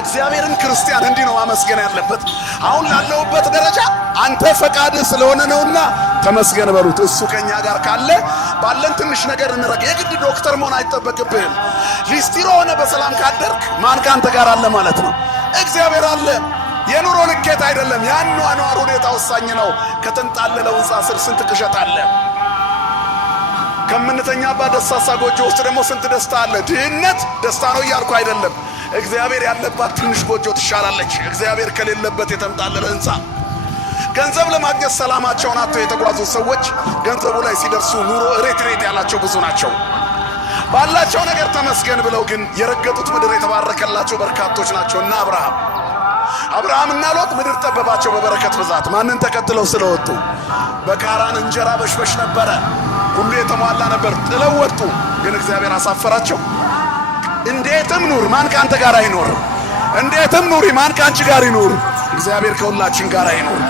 እግዚአብሔርን ክርስቲያን እንዲህ ነው ማመስገን ያለበት። አሁን ላለሁበት ደረጃ አንተ ፈቃድ ስለሆነ ነውና ተመስገን በሉት። እሱ ከኛ ጋር ካለ ባለን ትንሽ ነገር እንረግ። የግድ ዶክተር መሆን አይጠበቅብህም። ሊስቲሮ ሆነ በሰላም ካደርክ ማን ካንተ ጋር አለ ማለት ነው? እግዚአብሔር አለ። የኑሮ ልኬት አይደለም፣ የአኗኗር ሁኔታ ወሳኝ ነው። ከተንጣለለው ሕንፃ ስር ስንት ቅዠት አለ። ከምንተኛባት ደሳሳ ጎጆ ውስጥ ደግሞ ስንት ደስታ አለ። ድህነት ደስታ ነው እያልኩ አይደለም። እግዚአብሔር ያለባት ትንሽ ጎጆ ትሻላለች እግዚአብሔር ከሌለበት የተንጣለለ ሕንፃ። ገንዘብ ለማግኘት ሰላማቸውን አጥተው የተጓዙ ሰዎች ገንዘቡ ላይ ሲደርሱ ኑሮ ሬት ያላቸው ብዙ ናቸው። ባላቸው ነገር ተመስገን ብለው ግን የረገጡት ምድር የተባረከላቸው በርካቶች ናቸው። እና አብርሃምና ሎጥ ምድር ጠበባቸው በበረከት ብዛት። ማንን ተከትለው ስለወጡ? በካራን እንጀራ በሽበሽ ነበረ፣ ሁሉ የተሟላ ነበር። ጥለው ወጡ፣ ግን እግዚአብሔር አሳፈራቸው። እንዴትም ኑር ማን ካንተ ጋር አይኖር? እንዴትም ኑሪ ማን ካንቺ ጋር ይኖር? እግዚአብሔር ከሁላችን ጋር አይኖር።